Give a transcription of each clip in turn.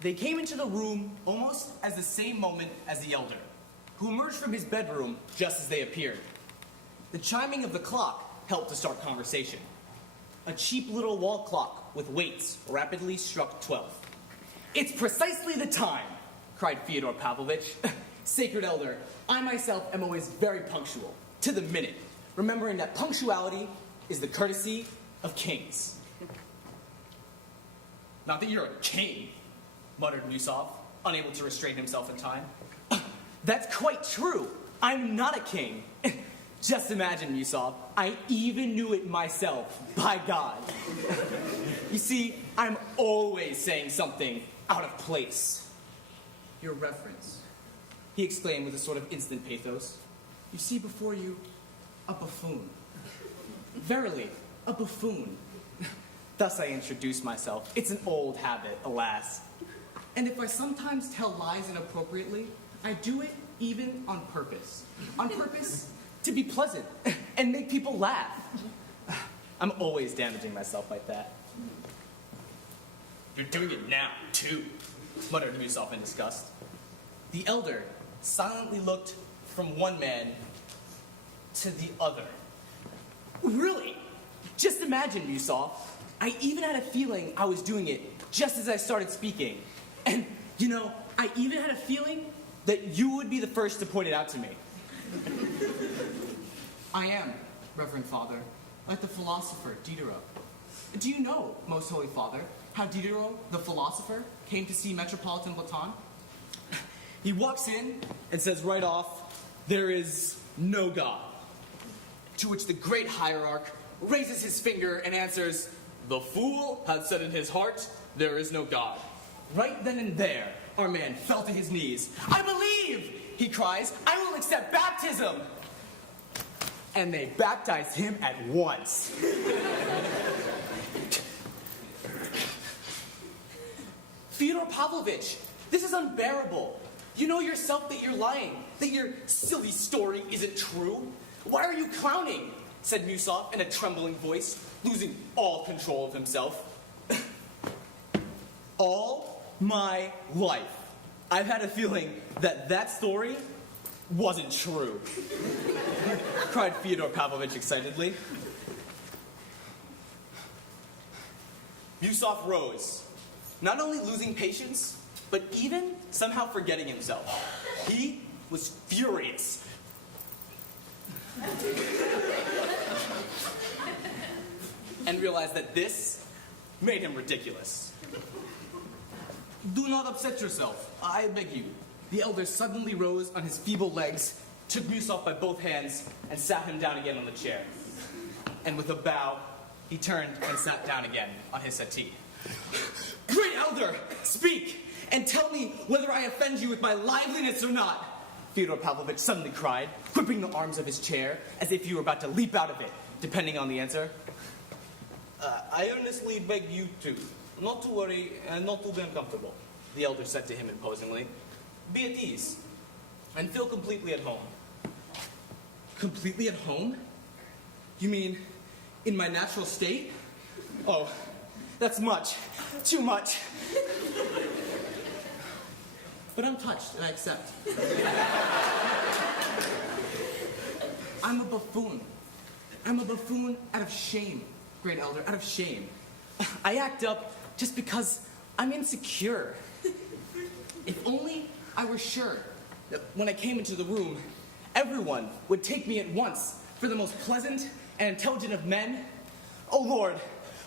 They came into the room almost at the same moment as the elder, who emerged from his bedroom just as they appeared. The chiming of the clock helped to start conversation. A cheap little wall clock with weights rapidly struck 12. "It's precisely the time," cried Fyodor Pavlovitch. "Sacred elder, I myself am always very punctual, to the minute, remembering that punctuality is the courtesy of kings." "Not that you're a king," muttered Musov, unable to restrain himself in time. "That's quite true. I'm not a king." "Just imagine, Musov, I even knew it myself, by God." "You see, I'm always saying something out of place." "Your Reverence," he exclaimed with a sort of instant pathos, "you see before you a buffoon." "Verily, a buffoon." Thus I introduce myself. It's an old habit, alas. "And if I sometimes tell lies inappropriately, I do it even on purpose. On purpose to be pleasant and make people laugh." I'm always damaging myself like that. "You're doing it now, too," muttered Musov in disgust. The elder silently looked from one man to the other. "Really? Just imagine, Musov. I even had a feeling I was doing it just as I started speaking. And, I even had a feeling that you would be the first to point it out to me." "I am, Reverend Father, like the philosopher Diderot. Do you know, Most Holy Father, how Diderot, the philosopher, came to see Metropolitan Platon?" He walks in and says right off, "There is no God." To which the great hierarch raises his finger and answers, "The fool hath said in his heart, there is no God." Right then and there, our man fell to his knees. "I believe," he cries, "I will accept baptism." And they baptized him at once. "Fyodor Pavlovitch, this is unbearable. You know yourself that you're lying, that your silly story isn't true. Why are you clowning?" said Musov in a trembling voice, losing all control of himself. "All my life, I've had a feeling that story wasn't true," cried Fyodor Pavlovitch excitedly. Musov rose, not only losing patience, but even somehow forgetting himself. He was furious. And realized that this made him ridiculous. "Do not upset yourself, I beg you." The elder suddenly rose on his feeble legs, took Musov by both hands, and sat him down again on the chair. And with a bow, he turned and sat down again on his settee. "Great elder, speak, and tell me whether I offend you with my liveliness or not," Fyodor Pavlovitch suddenly cried, gripping the arms of his chair as if he were about to leap out of it, depending on the answer. "I earnestly beg you to, not to worry and not to be uncomfortable," the elder said to him imposingly. "Be at ease, and feel completely at home." "Completely at home? You mean in my natural state? Oh, that's much, too much. But I'm touched and I accept. I'm a buffoon. I'm a buffoon out of shame, great elder, out of shame. I act up just because I'm insecure. If only I were sure that when I came into the room, everyone would take me at once for the most pleasant and intelligent of men. Oh Lord,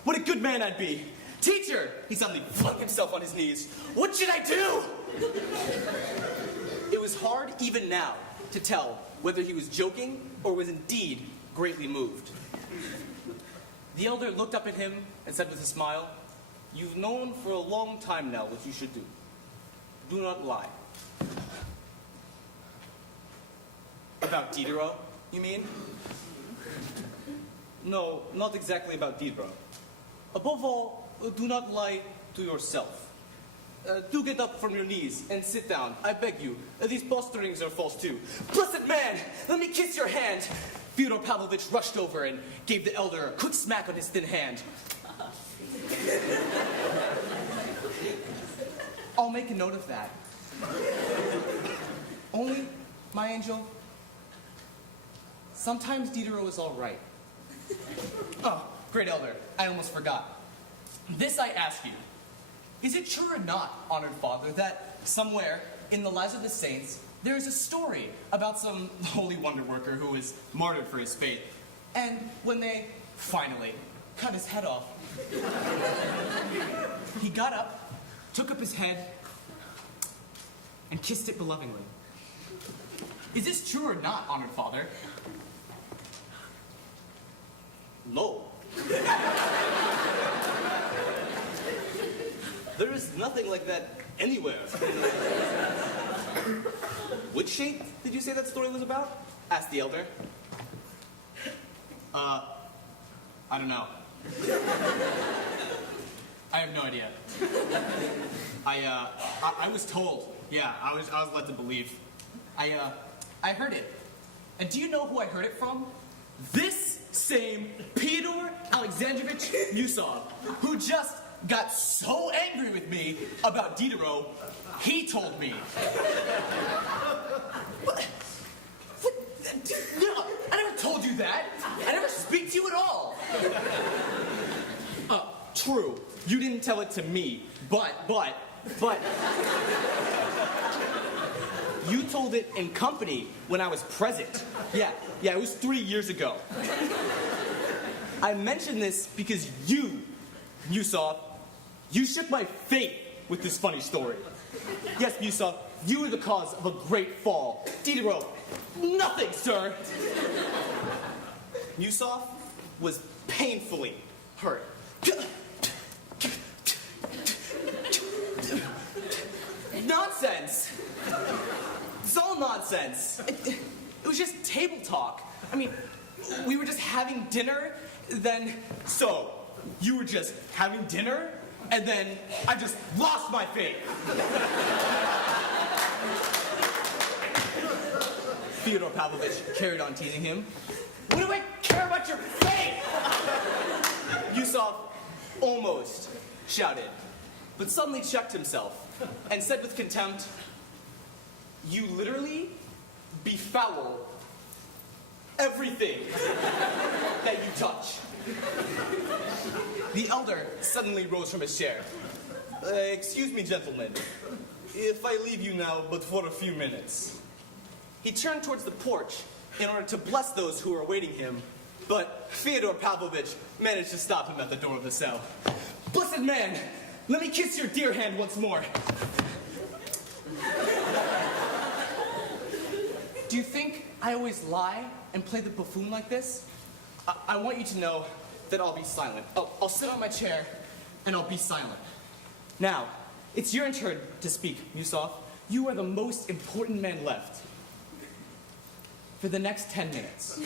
what a good man I'd be. Teacher, he suddenly flung himself on his knees. What should I do? It was hard even now to tell whether he was joking or was indeed greatly moved. The elder looked up at him and said with a smile, "You've known for a long time now what you should do. Do not lie." "About Diderot, you mean?" "No, not exactly about Diderot. Above all, do not lie to yourself. Do get up from your knees and sit down, I beg you. These posturings are false too." "Blessed man, let me kiss your hand." Fyodor Pavlovitch rushed over and gave the elder a quick smack on his thin hand. I'll make a note of that. Only, my angel, sometimes Diderot is all right. Oh, great elder, I almost forgot. This I ask you. Is it true or not, honored father, that somewhere in the lives of the saints, there is a story about some holy wonder worker who was martyred for his faith? And when they finally cut his head off, he got up, took up his head, and kissed it belovingly. Is this true or not, honored father? No. There is nothing like that anywhere. Which saint did you say that story was about? Asked the elder. I don't know. I have no idea. I was told. Yeah, I was led to believe. I heard it. And do you know who I heard it from? This same Fyodor Alexandrovich Yusov, who just got so angry with me about Diderot, he told me. What? No, I never told you that. I never speak to you at all. True, you didn't tell it to me, but, you told it in company when I was present. Yeah, it was 3 years ago. I mention this because you, Yusov, you shook my faith with this funny story. Yes, Yusov, you were the cause of a great fall. Diderot, nothing, sir. Yusov was painfully hurt. Nonsense. It's all nonsense. It was just table talk. I mean, we were just having dinner, then... So, you were just having dinner, and then I just lost my faith. Fyodor Pavlovich carried on teasing him. What do I care about your faith? Yusov almost shouted, but suddenly checked himself and said with contempt, "You literally befoul everything that you touch." The elder suddenly rose from his chair. Excuse me, gentlemen. If I leave you now but for a few minutes. He turned towards the porch in order to bless those who were awaiting him, but Fyodor Pavlovich managed to stop him at the door of the cell. "Blessed man, let me kiss your dear hand once more." Do you think I always lie and play the buffoon like this? I want you to know that I'll be silent. I'll sit on my chair and I'll be silent. Now, it's your turn to speak, Yusov. You are the most important man left for the next 10 minutes.